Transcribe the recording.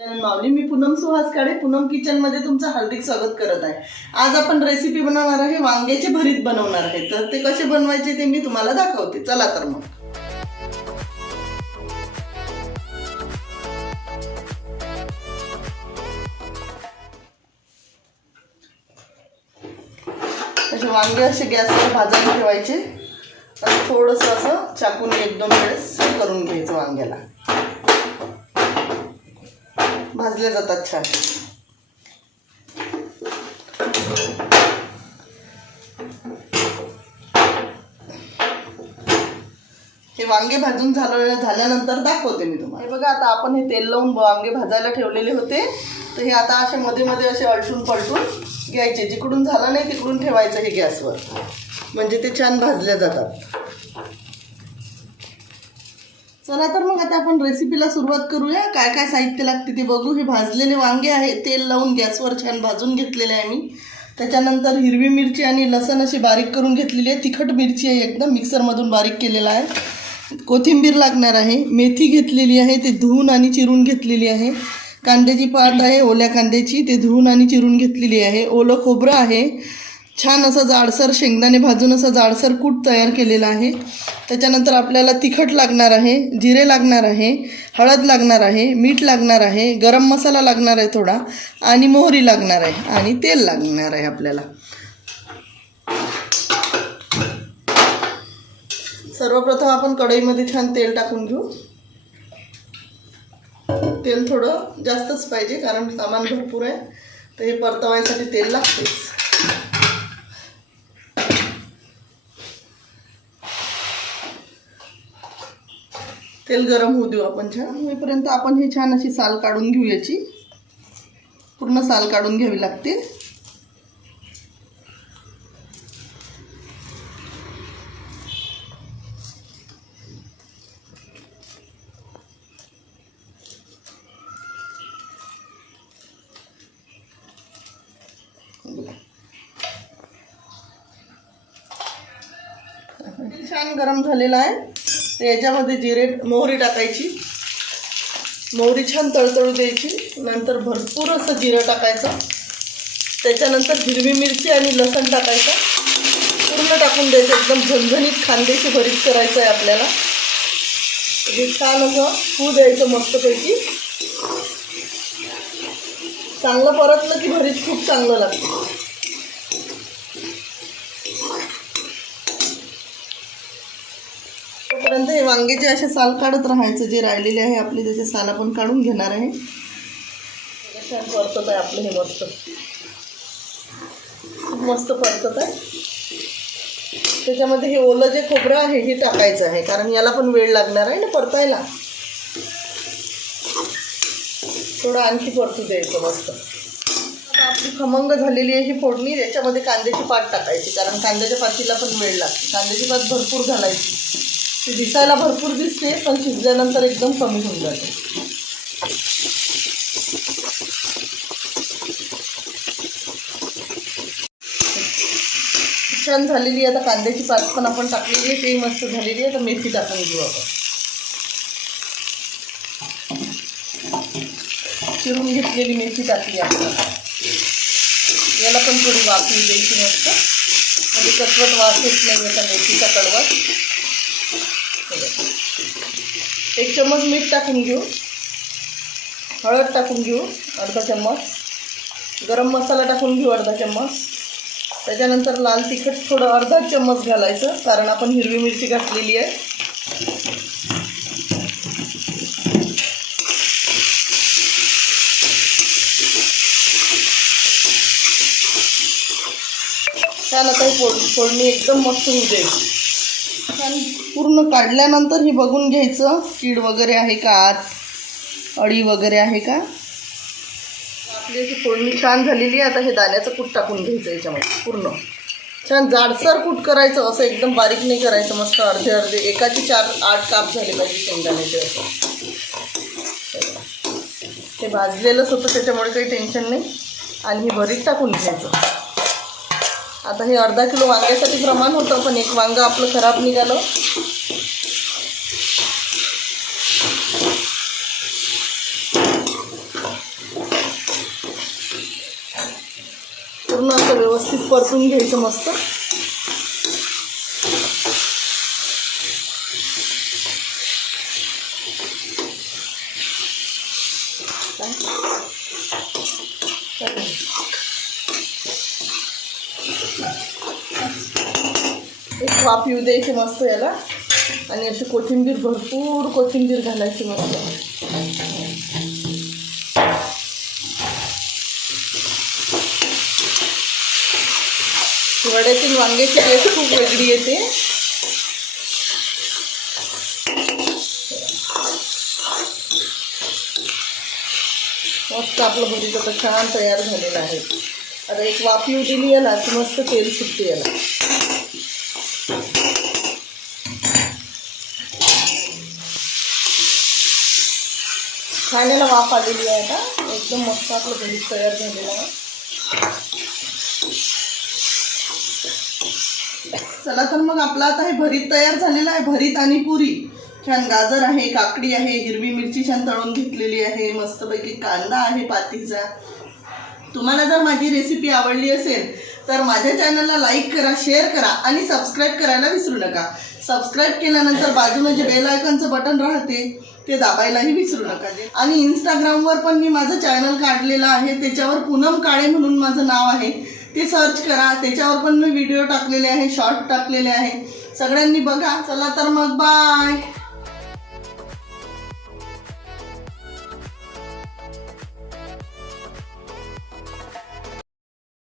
माऊली, मी पूनम सुहास काळे Poonam kitchen मध्ये तुमचं हार्दिक स्वागत करत आहे। आज आपण रेसिपी बनवणार आहे, वांग्याचे भरीत बनवणार आहे। तर ते कसे बनवायचे ते मी तुम्हाला दाखवते। चला तर मग असे वांगे असे गॅसवर भाजायला ठेवायचे आणि थोडंसं असं चाकून एक दोन वेळेस करून घ्यायचं। वांग्याला भाजले जातात छान। हे वांगे भाजून झाल्यानंतर दाखवते मी तुम्हाला। हे बघा, आता आपण हे तेल लावून वांगे भाजायला ठेवलेले होते, तर हे आता असे मध्ये मध्ये असे अलटून पलटून घ्यायचे। जिकडून झालं नाही तिकडून ठेवायचं हे गॅसवर, म्हणजे ते छान भाजले जातात। चला तर मग आता आपण रेसिपीला सुरुवात करूया। काय काय साहित्य लागते ते बघू। हे भाजलेले वांगे आहे, तेल लावून गॅसवर छान भाजून घेतलेले आहे मी। त्याच्यानंतर हिरवी मिरची आणि लसण अशी बारीक करून घेतलेली आहे। तिखट मिरची आहे, एकदम मिक्सरमधून बारीक केलेला आहे। कोथिंबीर लागणार आहे, मेथी घेतलेली आहे, ते धुवून आणि चिरून घेतलेली आहे। कांद्याची पात आहे, ओल्या कांद्याची, ते धुवून आणि चिरून घेतलेली आहे। ओलं खोबरं आहे, छान असं जाडसर शेंगदाणे भाजून असं जाडसर कूट तयार केलेला आहे। त्याच्यानंतर आपल्याला तिखट लागणार आहे, जिरे लागणार आहे, हळद लागणार आहे, मीठ लागणार आहे, गरम मसाला लागणार आहे थोडा, आणि मोहरी लागणार आहे, आणि तेल लागणार आहे आपल्याला। सर्वप्रथम आपण कढईमध्ये छान तेल टाकून घेऊ। तेल थोडं जास्तच पाहिजे, कारण सामान भरपूर आहे, तर हे परतवायसाठी तेल लागतेच। तेल गरम होऊ देऊ आपण छान। होईपर्यंत आपण हे छान अशी साल काढून घेऊ। याची पूर्ण साल काढून घ्यावी लागते। छान गरम झालेला आहे, तर याच्यामध्ये मोहरी टाकायची। मोहरी छान तळतळू द्यायची, नंतर भरपूर असं जिरं टाकायचं। त्याच्यानंतर हिरवी मिरची आणि लसण टाकायचं, पूर्ण टाकून द्यायचं। एकदम झणझणीत कांद्याची भरीत करायचं आहे आपल्याला। हे छान असं होऊ द्यायचं मस्तपैकी। चांगलं परतलं की भरीत खूप चांगलं लागतं। तोपर्यंत हे वांग्याचे असे साल काढत राहायचं। जे राहिलेले आहे आपले त्याचे साल आपण काढून घेणार आहे। छान परतत आहे आपलं हे, मस्त खूप मस्त परतत आहे। त्याच्यामध्ये हे ओलं जे खोबरं आहे हे टाकायचं आहे, कारण याला पण वेळ लागणार आहे ना परतायला। थोडं आणखी परतू द्यायचं मस्त। आता आपली खमंग झालेली आहे ही फोडणी। याच्यामध्ये कांद्याची पात टाकायची, कारण कांद्याच्या पातीला पण वेळ लागते। कांद्याची पात भरपूर घालायची, ती दिसायला भरपूर दिसते, पण शिजल्यानंतर एकदम कमी होऊन जाते। छान झालेली आता कांद्याची पात पण आपण टाकलेली आहे, तेही मस्त झालेली आहे। तर मेथी टाकून घेऊ आपण। चिरून घेतलेली मेथी टाकली आपण। याला पण थोडी वाफ येऊ द्यायची मस्त, म्हणजे कचवट वास येत नाही याचा मेथीचा कडवा। 1 चम्मच मीठ टाकून घेऊ, हळद टाकून घेऊ अर्धा चम्मच, गरम मसाला टाकून घेऊ अर्धा चम्मच। त्याच्यानंतर लाल तिखट थोडं अर्धा चम्मच घालायचं, कारण आपण हिरवी मिरची घातलेली आहे। छान आता ही फोडणी एकदम मस्त होऊ द्यायची। छान पूर्ण काढल्यानंतर हे बघून घ्यायचं, कीड वगैरे आहे का, आत अळी वगैरे आहे का। आपली अशी फोडणी छान झालेली आहे। आता हे दाण्याचं कूट टाकून घ्यायचं याच्यामध्ये। पूर्ण छान जाडसर कूट करायचं, असं एकदम बारीक नाही करायचं। मस्त अर्धे अर्धे, एकाचे 4-8 काप झाले पाहिजे शेंगदाण्याचे असं। ते भाजलेलंच होतं त्याच्यामुळे काही टेन्शन नाही। आणि हे भरीत टाकून घ्यायचं। आता हे अर्धा किलो वांग्यासाठी प्रमाण होतं, पण एक वांगं आपलं खराब निघालं। पूर्ण असं व्यवस्थित परतून घ्यायचं मस्त. एक वाफ येऊ द्यायची मस्त याला आणि अशी कोथिंबीर, भरपूर कोथिंबीर घालायची मस्त. वड्यातील वांग्याची टेस्ट खूप वेगळी येते. मस्त आपलं भरीत आता छान तयार झालेलं आहे. आता एक वाफ येऊ दिली याला की मस्त तेल सुटते याला. खाण्याला वाफ आलेली आहे. आता एकदम मस्त आपलं भरीत तयार झालेलं आहे. चला तर मग आपलं आता हे भरीत तयार झालेलं आहे. भरीत आणि पुरी छान, गाजर आहे, काकडी आहे, हिरवी मिरची छान तळून घेतलेली आहे, मस्तपैकी कांदा आहे पातीचा. तुम्हाला जर माझी रेसिपी आवडली असेल तर माझ्या चॅनलला लाईक करा, शेअर करा आणि सबस्क्राईब करायला विसरू नका. सबस्क्राईब केल्यानंतर बाजूने जे बेल आयकॉनचं बटन राहते ते दाबायलाही विसरू नका. आणि इंस्टाग्रामवर पण मी माझं चॅनल काढलेलं आहे, त्याच्यावर पूनम काळे म्हणून माझं नाव आहे, ते सर्च करा. त्याच्यावर पण मी व्हिडिओ टाकलेले आहे, शॉर्ट टाकलेले आहे. सगळ्यांनी बघा. चला तर मग बाय.